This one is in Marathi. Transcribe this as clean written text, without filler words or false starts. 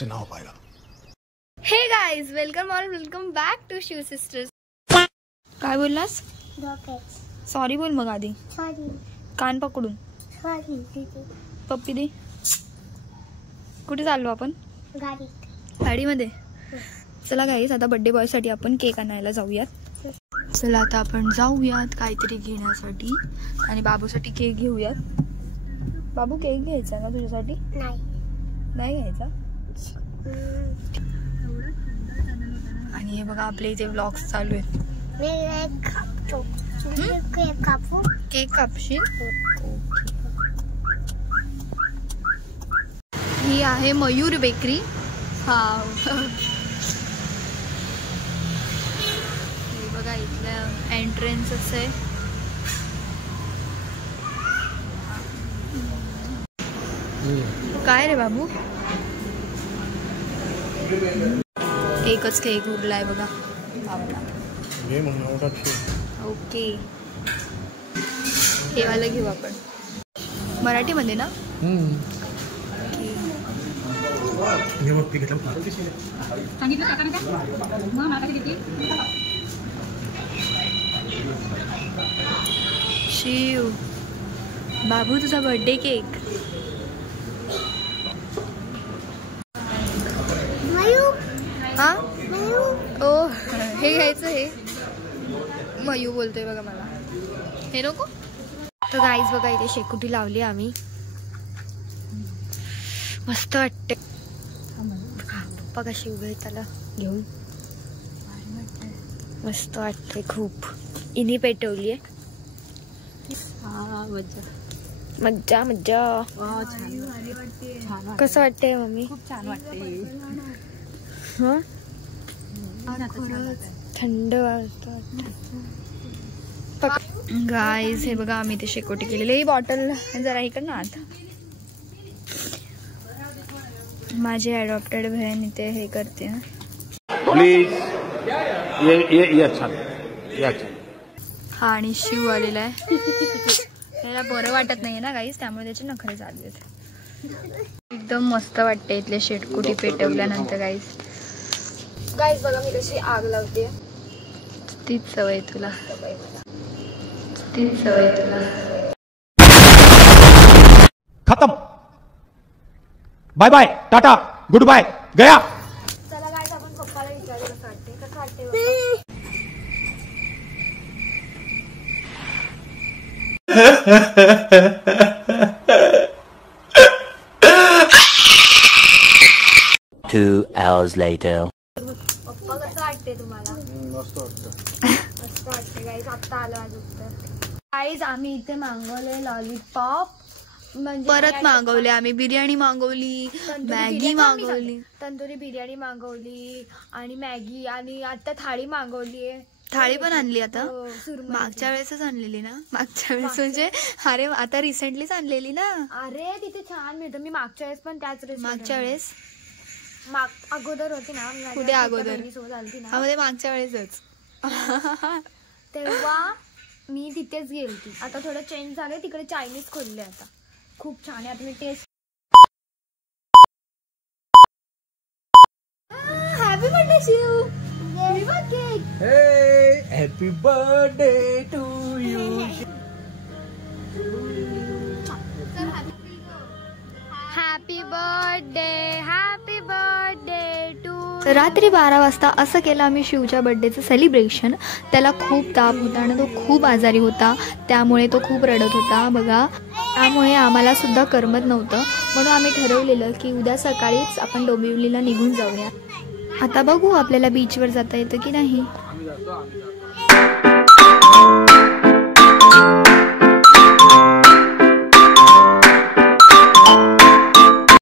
से ना हो पाएगा। Hey guys, welcome back to Shiv sisters. काय बोललास? सॉरी बोल मग आधी. सॉरी. कान पकडून. सॉरी. पप्पी दे. कुठे चाललो आपण? गाडीमध्ये. चला गाईस, आता बर्थडे बॉय साठी आपण केक आणायला जाऊयात. चला आता आपण जाऊयात काहीतरी घेण्यासाठी आणि बाबूसाठी केक घेऊयात. बाबू केक घ्यायचा का तुझ्यासाठी? नाही घ्यायचा. आणि हे बघा आपले इथे व्लॉग्स चालू आहेत. केक कापशील? ही आहे मयूर बेकरी. हा हे बघा इथलं एंट्रन्स असं आहे. काय रे बाबू? एकच केक उरलाय बघा आपला. ओके, हे वाला घेऊ आपण. मराठीमध्ये ना? शिव बाबू, तुझा बर्थडे केक. हा ओ, हे घ्यायचं. हे मयू बोलतोय बघा मला. हे नको. तर गाईज बघा इथे शेकोटी लावली आम्ही. मस्त वाटते. पप्पा कशी उभे त्याला घेऊन. मस्त वाटते खूप. इनी पेटवली आहे. मज्जा मज्जा. कसं वाटतंय मम्मी? खूप छान वाटते. थंड वाटत. गाईज हे बघा आम्ही ते शेकोटी केलेली. ही बॉटल जरा इकडं ना. आता माझी अडॉप्टेड बहीण इथे हे करते ना. प्लीज ये अच्छा. हा आणि शिव आलेला आहे. त्याला बरं वाटत नाहीये ना गाईज, त्यामुळे त्याचे नखरे चालू आहेत. एकदम मस्त वाटते इथले शेकोटी पेटवल्यानंतर. गाईज बघा मी कशी आग लावते. तीच सवय तुला. खत्म. Bye bye, tata, goodbye, गया. चला गाईज आपण पप्पाला विचारू कसं वाटते. Two hours later. पप्पा कसं वाटते तुम्हाला? मस्त वाटते गाईज. आत्ता आलो आज उत्तर. गाईज आम्ही इथे मागवले लॉलीपॉप. म्हणजे परत मागवले आम्ही. बिर्याणी मागवली, मॅगी मागवली, तंदुरी बिर्याणी मागवली आणि मॅगी, आणि आता थाळी मागवली आहे. थाळी पण आणली आता. मागच्या वेळेसच आणलेली ना? मागच्या वेळेस म्हणजे अरे आता रिसेंटलीच आणलेली ना. अरे तिथे छान मिळतं. मी मागच्या वेळेस पण त्याच मागच्या वेळेस अगोदर होती ना. कुठे अगोदर? मध्ये मागच्या वेळेसच. तेव्हा मी तिथेच गेली. आता थोडं चेंज झालंय. तिकडे चायनीज खोलले आता. खूप छान आहे. आता मी test. Happy birthday Shiv. Happy birthday to you. Happy birthday to. रात्री 12 वाजता असं केलं आम्ही शिवच्या बर्थडेचं सेलिब्रेशन. त्याला खूप ताप होता आणि तो खूप आजारी होता, त्यामुळे तो खूप रडत होता बघा. त्यामुळे आम्हाला सुद्धा करमत नव्हतं, म्हणून आम्ही ठरवलेलं की उद्या सकाळीच आपण डोंबिवलीला निघून जाऊया. आता बघू आपल्याला बीचवर जाता येतं की नाही.